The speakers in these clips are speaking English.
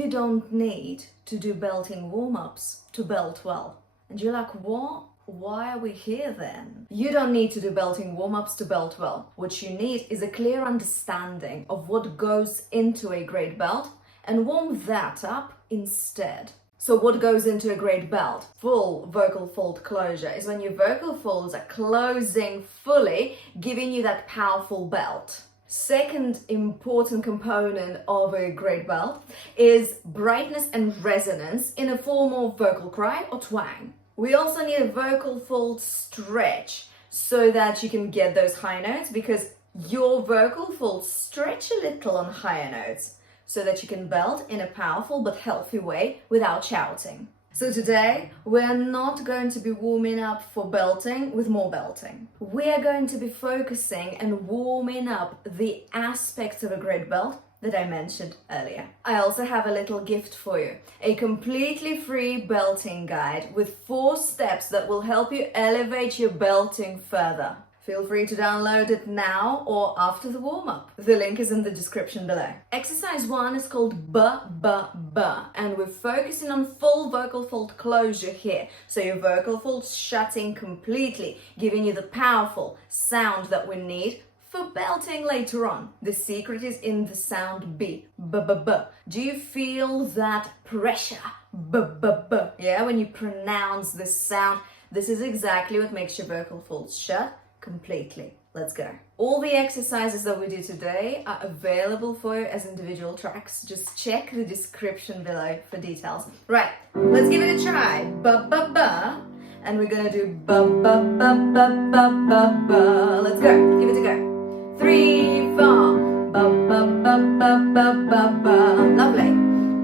you don't need to do belting warm-ups to belt well. And you're like, what? Why are we here then? You don't need to do belting warm-ups to belt well. What you need is a clear understanding of what goes into a great belt and warm that up instead. So what goes into a great belt? Full vocal fold closure is when your vocal folds are closing fully, giving you that powerful belt. Second important component of a great belt is brightness and resonance in a form of vocal cry or twang. We also need a vocal fold stretch so that you can get those high notes, because your vocal folds stretch a little on higher notes so that you can belt in a powerful but healthy way without shouting. So today, we're not going to be warming up for belting with more belting. We are going to be focusing and warming up the aspects of a great belt that I mentioned earlier. I also have a little gift for you, a completely free belting guide with 4 steps that will help you elevate your belting further. Feel free to download it now or after the warm-up. The link is in the description below. Exercise 1 is called Buh Buh Buh, and we're focusing on full vocal fold closure here. So your vocal folds shutting completely, giving you the powerful sound that we need for belting later on. The secret is in the sound B, buh buh buh. Do you feel that pressure? Buh buh buh. Yeah, when you pronounce this sound, this is exactly what makes your vocal folds shut completely. Let's go. All the exercises that we do today are available for you as individual tracks. Just check the description below for details. Right, let's give it a try. Buh buh buh. And we're gonna do buh buh buh buh buh buh buh. Let's go. Give it a go. 3, 4. Buh buh buh buh buh buh buh. Lovely.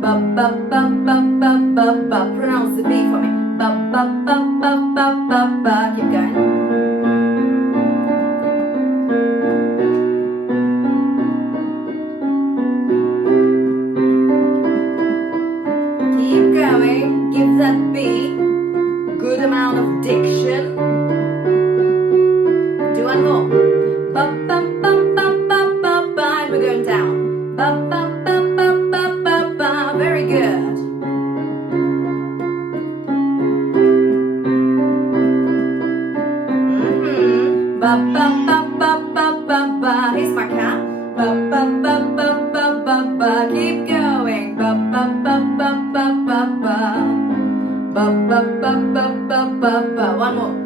Buh buh buh buh buh buh buh. Pronounce the B for me. Buh buh buh buh buh buh buh. Keep going. Give that B good amount of diction. Do one more. Ba ba ba ba ba ba ba. And we're going down. Ba ba ba ba ba ba ba. Very good. Ba ba ba ba ba ba ba. Here's my cat. Ba ba ba ba ba ba ba. Keep going. Ba ba ba ba ba ba ba. Ba ba ba ba ba ba ba. One more.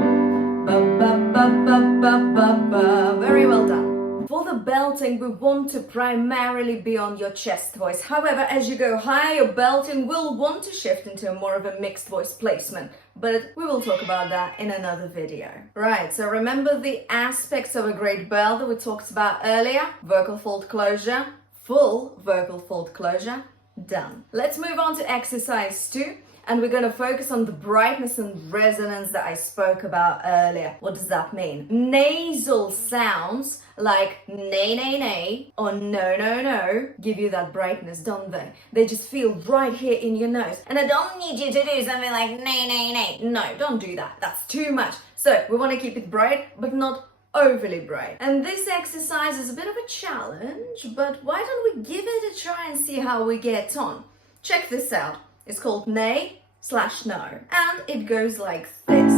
Ba ba ba ba ba ba ba. Very well done. For the belting, we want to primarily be on your chest voice. However, as you go higher, your belting will want to shift into more of a mixed voice placement. But we will talk about that in another video. Right, so remember the aspects of a great belt that we talked about earlier? Vocal fold closure, full vocal fold closure, done. Let's move on to exercise 2. And we're going to focus on the brightness and resonance that I spoke about earlier. What does that mean? Nasal sounds like nay, nay, nay or no, no, no give you that brightness, don't they? They just feel right here in your nose. And I don't need you to do something like nay, nay, nay. No, don't do that. That's too much. So we want to keep it bright, but not overly bright. And this exercise is a bit of a challenge, but why don't we give it a try and see how we get on? Check this out. It's called nay/no, and it goes like this.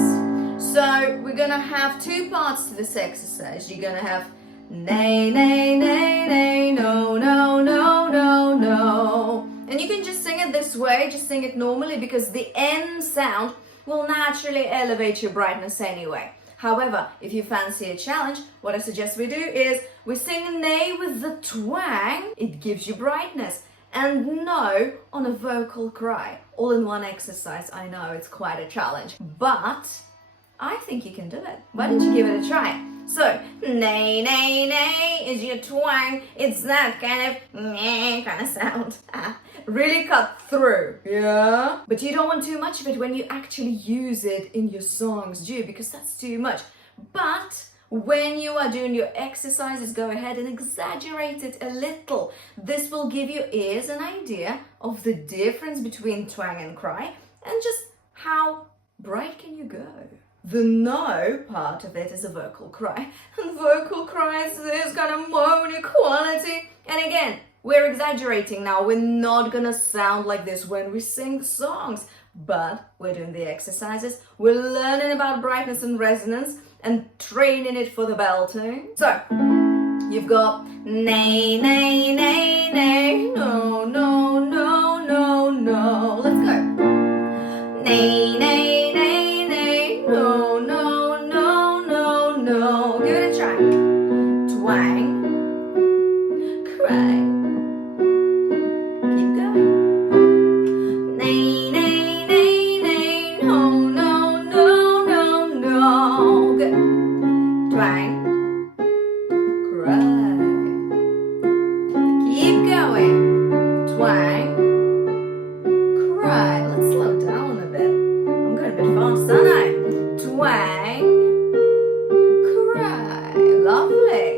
So we're gonna have 2 parts to this exercise. You're gonna have nay, nay, nay, nay, no, no, no, no, no. And you can just sing it this way, just sing it normally, because the N sound will naturally elevate your brightness anyway. However, if you fancy a challenge, what I suggest we do is we sing nay with the twang. It gives you brightness. And no on a vocal cry. All in one exercise. I know it's quite a challenge, but I think you can do it. Why don't you give it a try? So, nay, nay, nay is your twang. It's that kind of sound. Really cut through, yeah? But you don't want too much of it when you actually use it in your songs, do you? Because that's too much. But when you are doing your exercises, go ahead and exaggerate it a little. This will give your ears an idea of the difference between twang and cry and just how bright can you go. The no part of it is a vocal cry. And vocal cries, this kind of moany quality. And again, We're exaggerating now. We're not gonna sound like this when we sing songs, but we're doing the exercises. We're learning about brightness and resonance and training it for the belting. So, you've got nay, nay, nay, nay, no, no, no, no, no. Let's go. Nay, nay, nay, nay, no, no, no, no, no. Give it a try. Twang, cry. Keep going. Nay, nay, nay, nay, no, no, no, no, no. Good. Twang, cry. Keep going. Twang, cry. Let's slow down a bit. I'm going a bit fast, aren't I? Twang, cry. Lovely.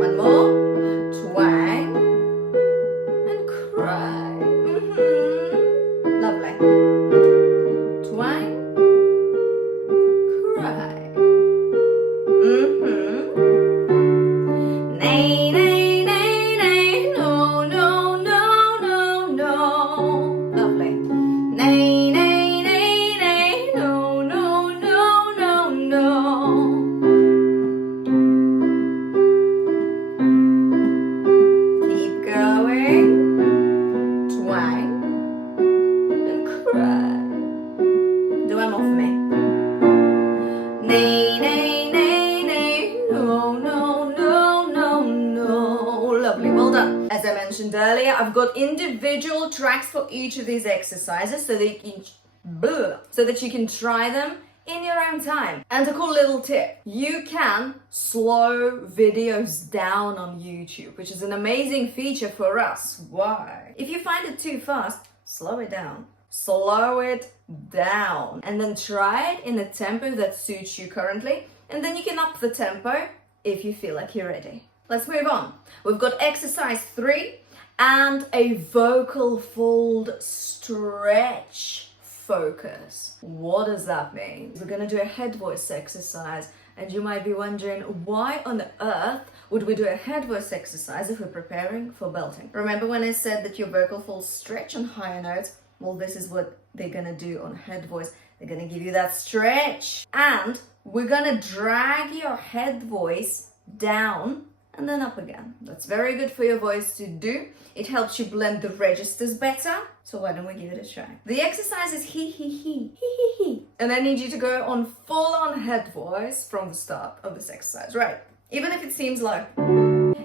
One more. Twang and cry. Lovely. Twang, cry. Nay, nay, nay, nay, no, no, no, no, no. Lovely. Nay, nay, nay, nay, no, no, no, no, no. Keep going. Twang and cry. Do one more for me. Nay, nay, nay, nay, no, no, no, no, no. Lovely, well done. As I mentioned earlier, I've got individual tracks for each of these exercises so that you can try them in your own time. And a cool little tip, you can slow videos down on YouTube, which is an amazing feature for us. Why? If you find it too fast, slow it down. Slow it down. And then try it in a tempo that suits you currently. And then you can up the tempo if you feel like you're ready. Let's move on. We've got exercise 3 and a vocal fold stretch focus. What does that mean? We're gonna do a head voice exercise, and you might be wondering, why on earth would we do a head voice exercise if we're preparing for belting? Remember when I said that your vocal folds stretch on higher notes? Well, this is what they're gonna do on head voice. They're gonna give you that stretch, and we're gonna drag your head voice down and then up again. That's very good for your voice to do. It helps you blend the registers better. So why don't we give it a try? The exercise is hee hee hee, hee hee hee. And I need you to go on full on head voice from the start of this exercise, right? Even if it seems low.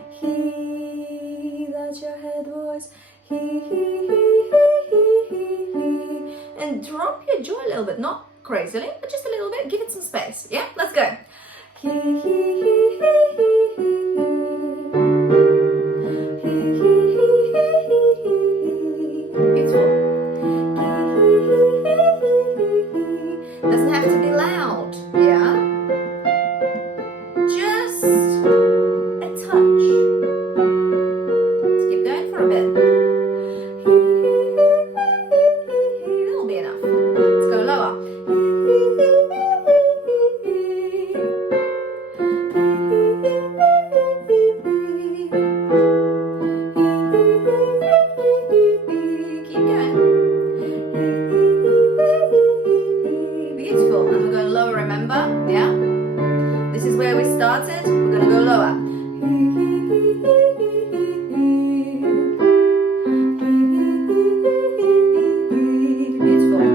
Hee, that's your head voice. Hee hee hee hee hee hee. And drop your jaw a little bit, not crazily, but just a little bit. Give it some space. Yeah, let's go. Hee hee hee hee hee hee. Doesn't have to be loud, yeah? Just a touch. Let's keep going for a bit. That'll be enough. Let's go lower. Keep going. Beautiful. And we're going lower, remember? Yeah? This is where we started. We're going to go lower. Beautiful.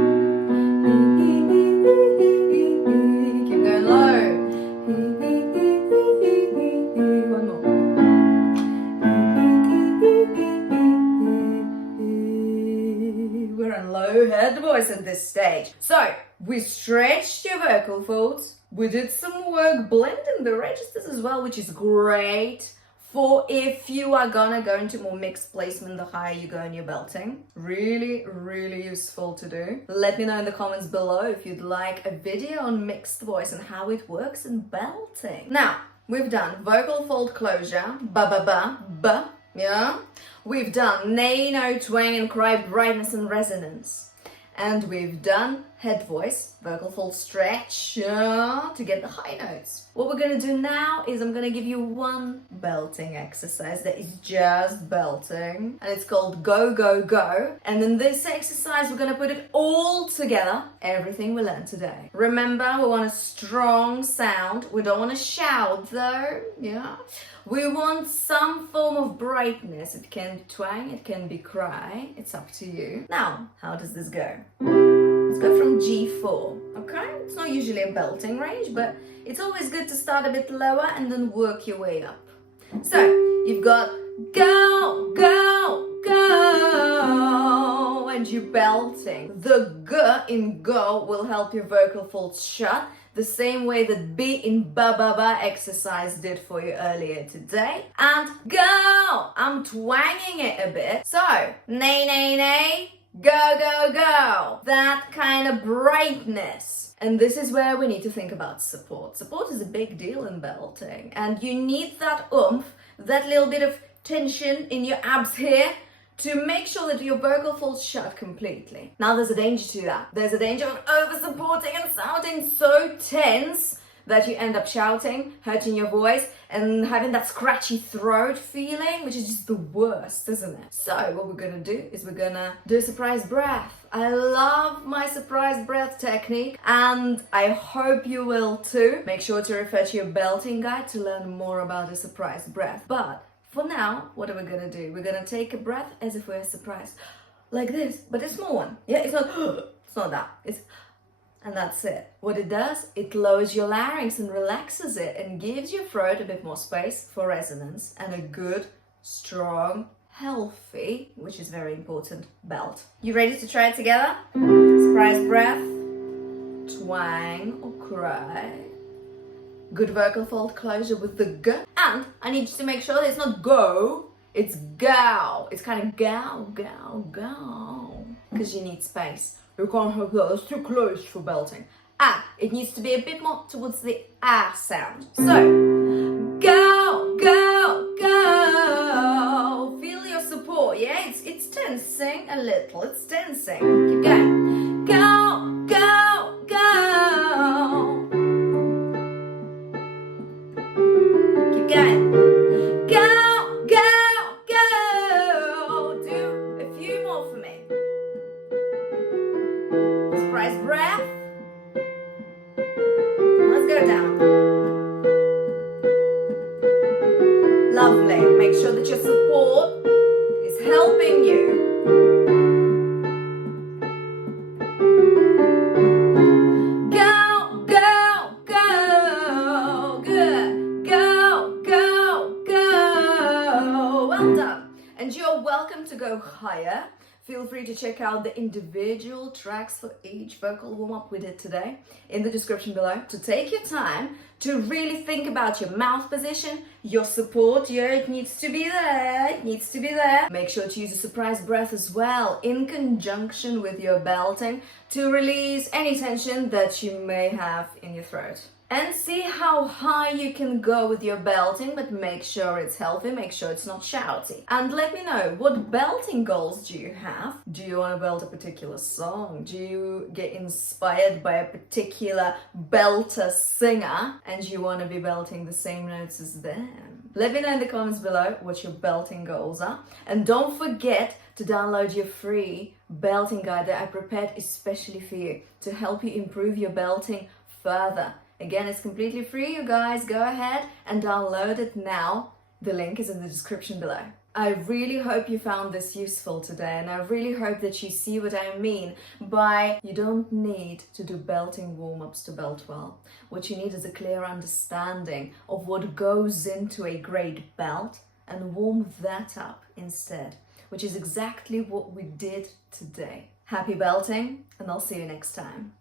Keep going low. One more. We're in low head voice at this stage. So, we stretched your vocal folds. We did some work blending the registers as well, which is great for if you are gonna go into more mixed placement the higher you go in your belting. Really, really useful to do. Let me know in the comments below if you'd like a video on mixed voice and how it works in belting. Now, we've done vocal fold closure, ba ba ba, ba, yeah? We've done nay, no, twang, and cry, brightness and resonance. And we've done head voice, vocal fold stretch to get the high notes. What we're gonna do now is I'm gonna give you one belting exercise that is just belting, and it's called Go, Go, Go. And in this exercise, we're gonna put it all together, everything we learned today. Remember, we want a strong sound. We don't want to shout though, yeah? We want some form of brightness. It can be twang, it can be cry. It's up to you. Now, how does this go? Let's go from G4, okay? It's not usually a belting range, but it's always good to start a bit lower and then work your way up. So, you've got go, go, go, and you're belting. The G in go will help your vocal folds shut, the same way that B in ba ba ba exercise did for you earlier today. And go! I'm twanging it a bit. So, nay, nay, nay, go, go, go. That kind of brightness. And this is where we need to think about support. Support is a big deal in belting. And you need that oomph, that little bit of tension in your abs here, to make sure that your vocal folds shut completely. Now there's a danger to that. There's a danger of over-supporting and sounding so tense that you end up shouting, hurting your voice, and having that scratchy throat feeling, which is just the worst, isn't it? So what we're gonna do is we're gonna do a surprise breath. I love my surprise breath technique, and I hope you will too. Make sure to refer to your belting guide to learn more about a surprise breath. But for now, what are we gonna do? We're gonna take a breath as if we're surprised. Like this, but a small one. Yeah, it's not that. And that's it. What it does, it lowers your larynx and relaxes it and gives your throat a bit more space for resonance and a good, strong, healthy, which is very important, belt. You ready to try it together? Surprise breath, twang or cry. Good vocal fold closure with the G. And I need you to make sure that it's not go, it's go. It's kind of go, go, go. Because you need space. You can't have that, it's too close for belting. It needs to be a bit more towards the sound. So, go, go, go. Feel your support, yeah? It's tensing a little, it's tensing. Keep going. Go, go, go. Keep going. Go, go, go. Do a few more for me. Surprise breath. Let's go down. Lovely. Make sure that your support is helping you. Go, go, go. Good. Go, go, go. Well done. And you're welcome to go higher. Feel free to check out the individual tracks for each vocal warm-up we did today in the description below, to take your time to really think about your mouth position, your support. Yeah, it needs to be there, it needs to be there. Make sure to use a surprise breath as well in conjunction with your belting to release any tension that you may have in your throat. And see how high you can go with your belting, but make sure it's healthy, make sure it's not shouty. And let me know, what belting goals do you have? Do you want to belt a particular song? Do you get inspired by a particular belter singer and you want to be belting the same notes as them? Let me know in the comments below what your belting goals are. And don't forget to download your free belting guide that I prepared especially for you to help you improve your belting further. Again, it's completely free, you guys. Go ahead and download it now. The link is in the description below. I really hope you found this useful today, and I really hope that you see what I mean by you don't need to do belting warm-ups to belt well. What you need is a clear understanding of what goes into a great belt and warm that up instead, which is exactly what we did today. Happy belting, and I'll see you next time.